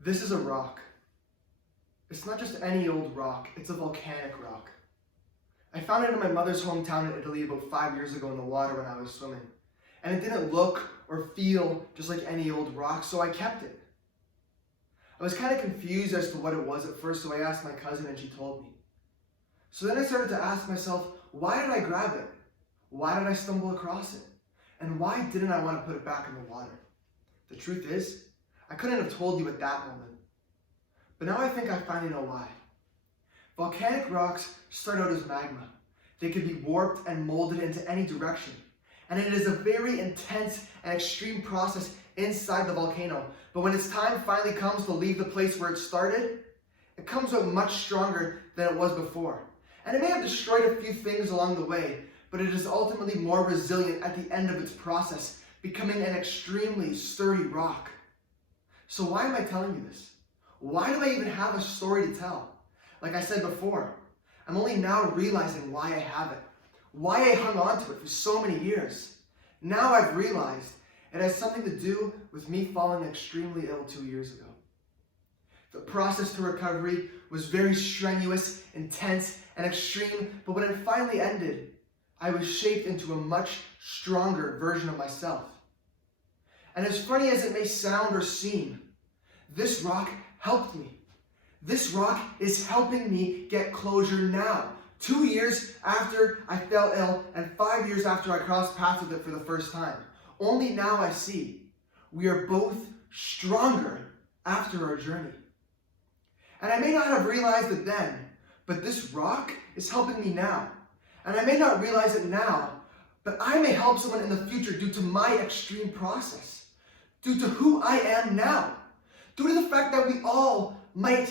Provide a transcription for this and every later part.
This is a rock. It's not just any old rock, it's a volcanic rock. I found it in my mother's hometown in Italy about 5 years ago in the water when I was swimming. And it didn't look or feel just like any old rock, so I kept it. I was kind of confused as to what it was at first, so I asked my cousin and she told me. So then I started to ask myself, why did I grab it? Why did I stumble across it? And why didn't I want to put it back in the water? The truth is, I couldn't have told you at that moment. But now I think I finally know why. Volcanic rocks start out as magma. They can be warped and molded into any direction. And it is a very intense and extreme process inside the volcano. But when its time finally comes to leave the place where it started, it comes out much stronger than it was before. And it may have destroyed a few things along the way, but it is ultimately more resilient at the end of its process, becoming an extremely sturdy rock. So why am I telling you this? Why do I even have a story to tell? Like I said before, I'm only now realizing why I have it, why I hung on to it for so many years. Now I've realized it has something to do with me falling extremely ill 2 years ago. The process to recovery was very strenuous, intense, and extreme, but when it finally ended, I was shaped into a much stronger version of myself. And as funny as it may sound or seem, this rock helped me. This rock is helping me get closure now. 2 years after I fell ill and 5 years after I crossed paths with it for the first time. Only now I see we are both stronger after our journey. And I may not have realized it then, but this rock is helping me now. And I may not realize it now, but I may help someone in the future due to my extreme process, due to who I am now, due to the fact that we all might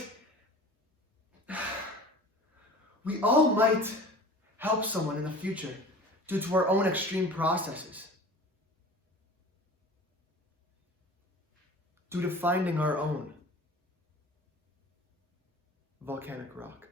help someone in the future due to our own extreme processes, due to finding our own volcanic rock.